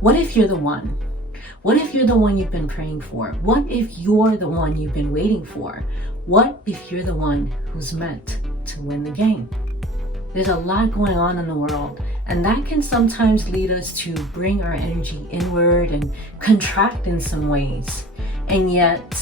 What if you're the one? What if you're the one you've been praying for? What if you're the one you've been waiting for? What if you're the one who's meant to win the game? There's a lot going on in the world, and that can sometimes lead us to bring our energy inward and contract in some ways. And yet,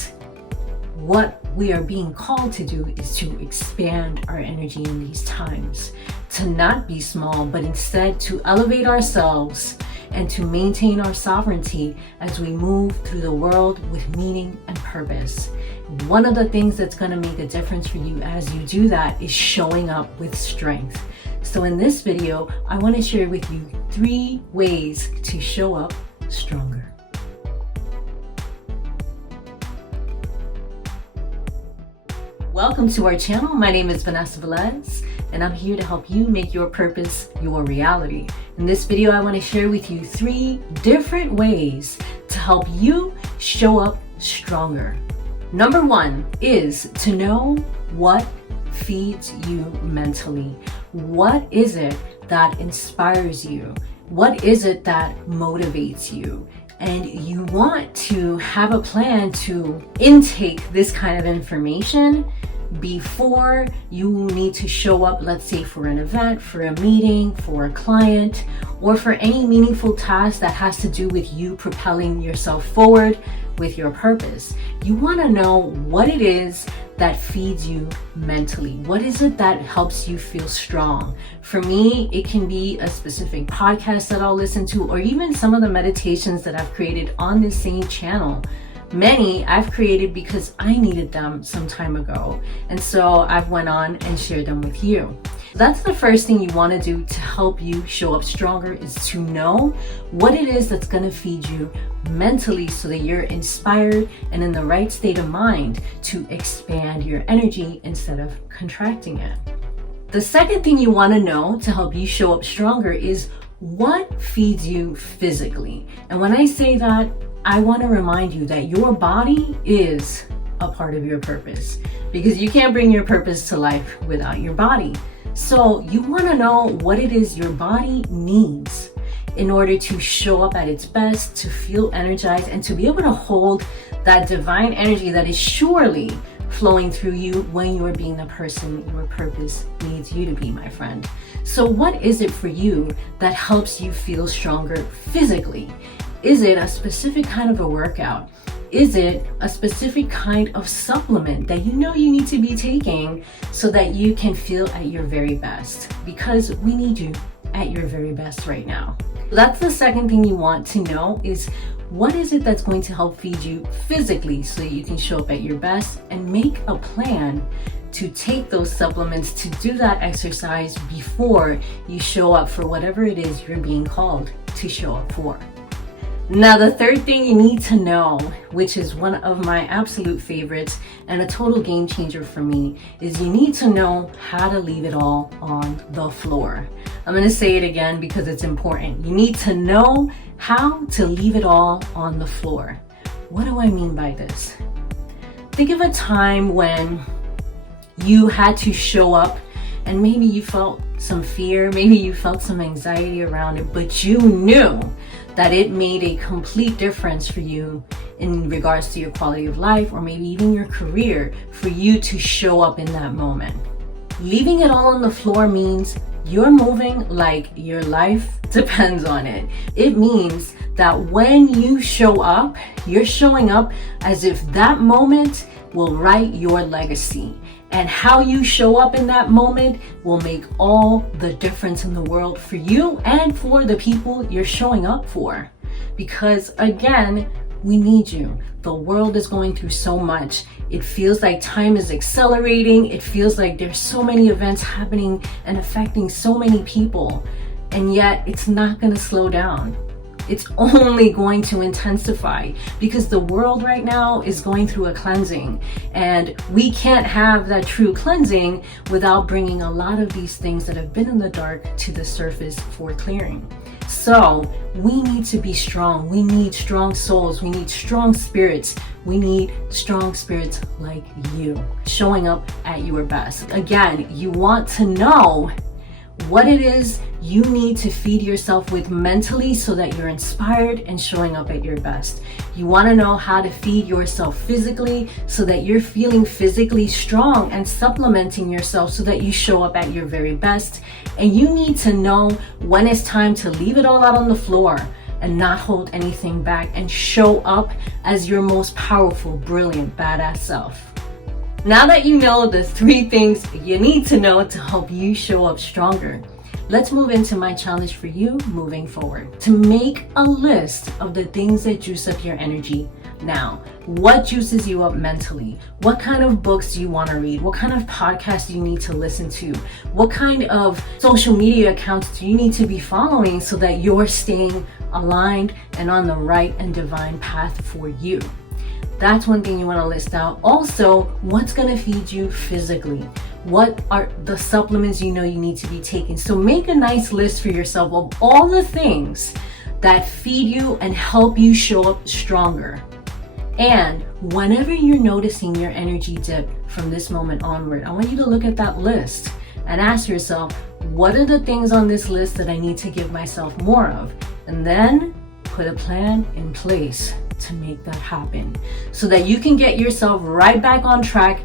what we are being called to do is to expand our energy in these times, to not be small, but instead to elevate ourselves and to maintain our sovereignty as we move through the world with meaning and purpose. One of the things that's going to make a difference for you as you do that is showing up with strength. So in this video, I want to share with you 3 ways to show up stronger. Welcome to our channel. My name is Vanessa Velez, and I'm here to help you make your purpose your reality. In this video, I want to share with you 3 different ways to help you show up stronger. Number 1 is to know what feeds you mentally. What is it that inspires you? What is it that motivates you? And you want to have a plan to intake this kind of information before you need to show up, let's say for an event, for a meeting, for a client, or for any meaningful task that has to do with you propelling yourself forward with your purpose. You want to know what it is that feeds you mentally. What is it that helps you feel strong? For me, it can be a specific podcast that I'll listen to, or even some of the meditations that I've created on this same channel. Many I've created because I needed them some time ago, and so I've went on and shared them with you. That's the first thing you want to do to help you show up stronger, is to know what it is that's going to feed you mentally so that you're inspired and in the right state of mind to expand your energy instead of contracting it. The second thing you want to know to help you show up stronger is what feeds you physically. And when I say that, I want to remind you that your body is a part of your purpose, because you can't bring your purpose to life without your body. So you want to know what it is your body needs in order to show up at its best, to feel energized, and to be able to hold that divine energy that is surely flowing through you when you're being the person your purpose needs you to be, my friend. So what is it for you that helps you feel stronger physically? Is it a specific kind of a workout? Is it a specific kind of supplement that you know you need to be taking so that you can feel at your very best? Because we need you at your very best right now. That's the second thing you want to know, is what is it that's going to help feed you physically so that you can show up at your best, and make a plan to take those supplements, to do that exercise before you show up for whatever it is you're being called to show up for. Now, the third thing you need to know, which is one of my absolute favorites and a total game changer for me, is you need to know how to leave it all on the floor. I'm going to say it again because it's important. You need to know how to leave it all on the floor. What do I mean by this? Think of a time when you had to show up and maybe you felt some fear, maybe you felt some anxiety around it, but you knew that it made a complete difference for you in regards to your quality of life, or maybe even your career, for you to show up in that moment. Leaving it all on the floor means you're moving like your life depends on it. It means that when you show up, you're showing up as if that moment will write your legacy. And how you show up in that moment will make all the difference in the world for you and for the people you're showing up for. Because again, we need you. The world is going through so much. It feels like time is accelerating. It feels like there's so many events happening and affecting so many people. And yet it's not going to slow down. It's only going to intensify, because the world right now is going through a cleansing, and we can't have that true cleansing without bringing a lot of these things that have been in the dark to the surface for clearing. So we need to be strong. We need strong souls. We need strong spirits. We need strong spirits like you showing up at your best. Again, you want to know what it is you need to feed yourself with mentally so that you're inspired and showing up at your best. You want to know how to feed yourself physically so that you're feeling physically strong and supplementing yourself so that you show up at your very best. And you need to know when it's time to leave it all out on the floor and not hold anything back and show up as your most powerful, brilliant, badass self. Now that you know the 3 things you need to know to help you show up stronger, let's move into my challenge for you moving forward. To make a list of the things that juice up your energy now. What juices you up mentally? What kind of books do you want to read? What kind of podcasts do you need to listen to? What kind of social media accounts do you need to be following so that you're staying aligned and on the right and divine path for you? That's one thing you want to list out. Also, what's going to feed you physically? What are the supplements you know you need to be taking? So make a nice list for yourself of all the things that feed you and help you show up stronger. And whenever you're noticing your energy dip from this moment onward, I want you to look at that list and ask yourself, what are the things on this list that I need to give myself more of? And then put a plan in place to make that happen so that you can get yourself right back on track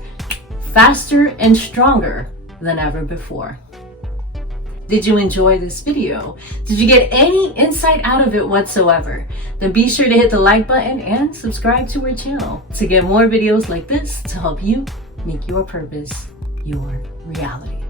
faster and stronger than ever before. Did you enjoy this video? Did you get any insight out of it whatsoever? Then be sure to hit the like button and subscribe to our channel to get more videos like this to help you make your purpose your reality.